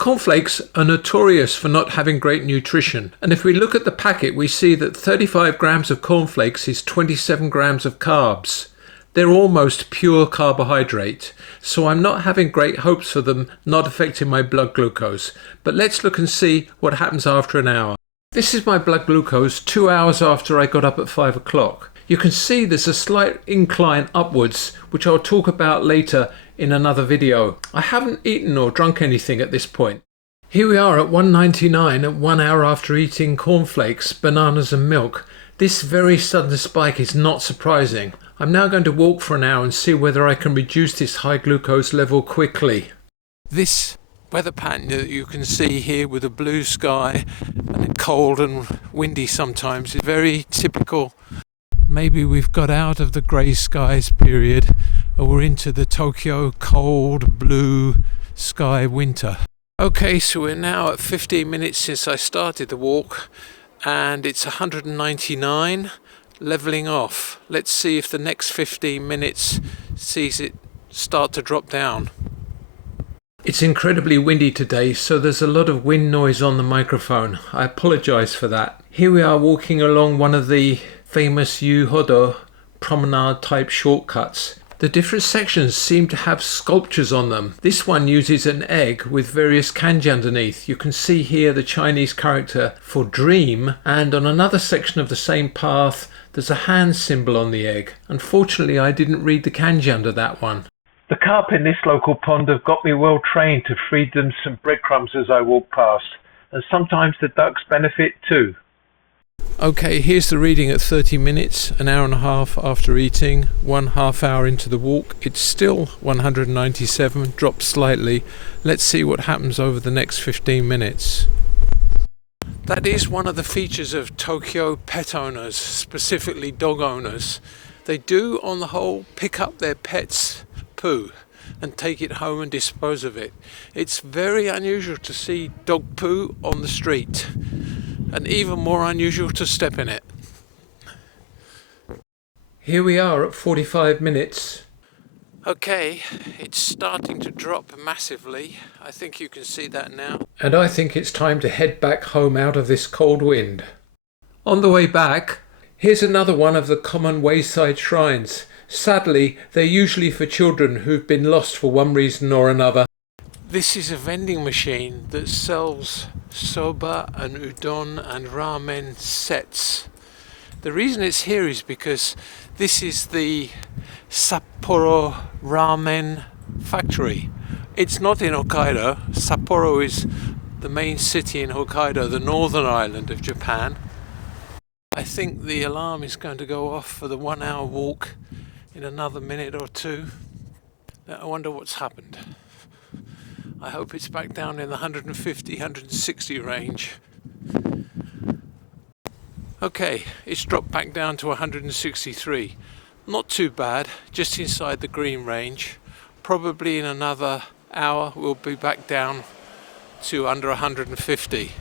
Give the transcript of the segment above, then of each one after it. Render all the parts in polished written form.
Cornflakes are notorious for not having great nutrition, and if we look at the packet we see that 35 grams of cornflakes is 27 grams of carbs. They're almost pure carbohydrate, so I'm not having great hopes for them not affecting my blood glucose. But let's look and see what happens after an hour. This is my blood glucose 2 hours after I got up at 5 o'clock. You can see there's a slight incline upwards, which I'll talk about later in another video. I haven't eaten or drunk anything at this point. Here we are at 199 at 1 hour after eating cornflakes, bananas and milk. This very sudden spike is not surprising. I'm now going to walk for an hour and see whether I can reduce this high glucose level quickly. This weather pattern that you can see here with a blue sky and cold and windy sometimes is very typical. Maybe we've got out of the grey skies period and we're into the Tokyo cold blue sky winter. Okay, so we're now at 15 minutes since I started the walk and it's 199, levelling off. Let's see if the next 15 minutes sees it start to drop down. It's incredibly windy today, so there's a lot of wind noise on the microphone. I apologise for that. Here we are walking along one of the famous Yuhodo promenade type shortcuts. The different sections seem to have sculptures on them. This one uses an egg with various kanji underneath. You can see here the Chinese character for dream, and on another section of the same path there's a hand symbol on the egg. Unfortunately I didn't read the kanji under that one. The carp in this local pond have got me well trained to feed them some breadcrumbs as I walk past, and sometimes the ducks benefit too. Okay, here's the reading at 30 minutes, an hour and a half after eating, 1/2 hour into the walk. It's still 197, dropped slightly. Let's see what happens over the next 15 minutes. That is one of the features of Tokyo pet owners, specifically dog owners. They do, on the whole, pick up their pets' poo and take it home and dispose of it. It's very unusual to see dog poo on the street, and even more unusual to step in it. Here we are at 45 minutes. Okay, it's starting to drop massively. I think you can see that now. And I think it's time to head back home out of this cold wind. On the way back, here's another one of the common wayside shrines. Sadly, they're usually for children who've been lost for one reason or another. This is a vending machine that sells soba and udon and ramen sets. The reason it's here is because this is the Sapporo ramen factory. It's not in Hokkaido. Sapporo is the main city in Hokkaido, the northern island of Japan. I think the alarm is going to go off for the 1 hour walk in another minute or two. I wonder what's happened. I hope it's back down in the 150, 160 range. Okay, it's dropped back down to 163. Not too bad, just inside the green range. Probably in another hour we'll be back down to under 150.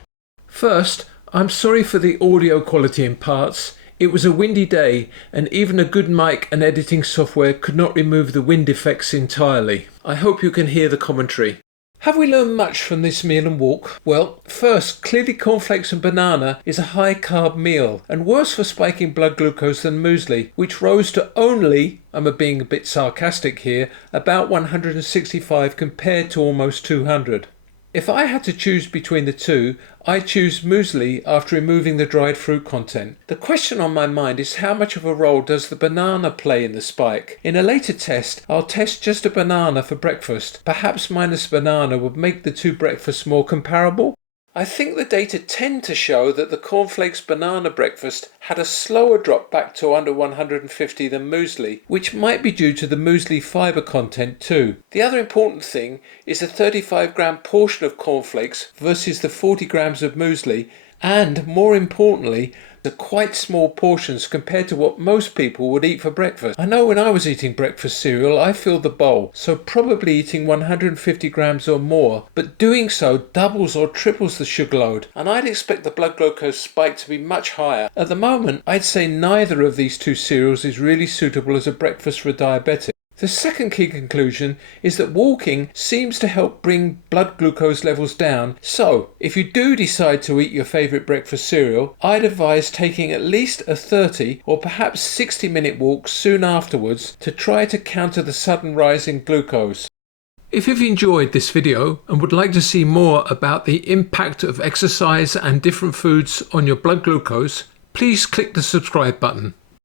First, I'm sorry for the audio quality in parts. It was a windy day, and even a good mic and editing software could not remove the wind effects entirely. I hope you can hear the commentary. Have we learned much from this meal and walk? Well, first, clearly cornflakes and banana is a high carb meal, and worse for spiking blood glucose than muesli, which rose to only, I'm being a bit sarcastic here, about 165 compared to almost 200. If I had to choose between the two, I choose muesli after removing the dried fruit content. The question on my mind is how much of a role does the banana play in the spike? In a later test, I'll test just a banana for breakfast. Perhaps minus banana would make the two breakfasts more comparable. I think the data tend to show that the cornflakes banana breakfast had a slower drop back to under 150 than muesli, which might be due to the muesli fibre content too. The other important thing is the 35-gram portion of cornflakes versus the 40 grams of muesli, and more importantly, the quite small portions compared to what most people would eat for breakfast. I know when I was eating breakfast cereal, I filled the bowl, so probably eating 150 grams or more, but doing so doubles or triples the sugar load, and I'd expect the blood glucose spike to be much higher. At the moment, I'd say neither of these two cereals is really suitable as a breakfast for a diabetic. The second key conclusion is that walking seems to help bring blood glucose levels down. So, if you do decide to eat your favourite breakfast cereal, I'd advise taking at least a 30 or perhaps 60-minute walk soon afterwards to try to counter the sudden rise in glucose. If you've enjoyed this video and would like to see more about the impact of exercise and different foods on your blood glucose, please click the subscribe button.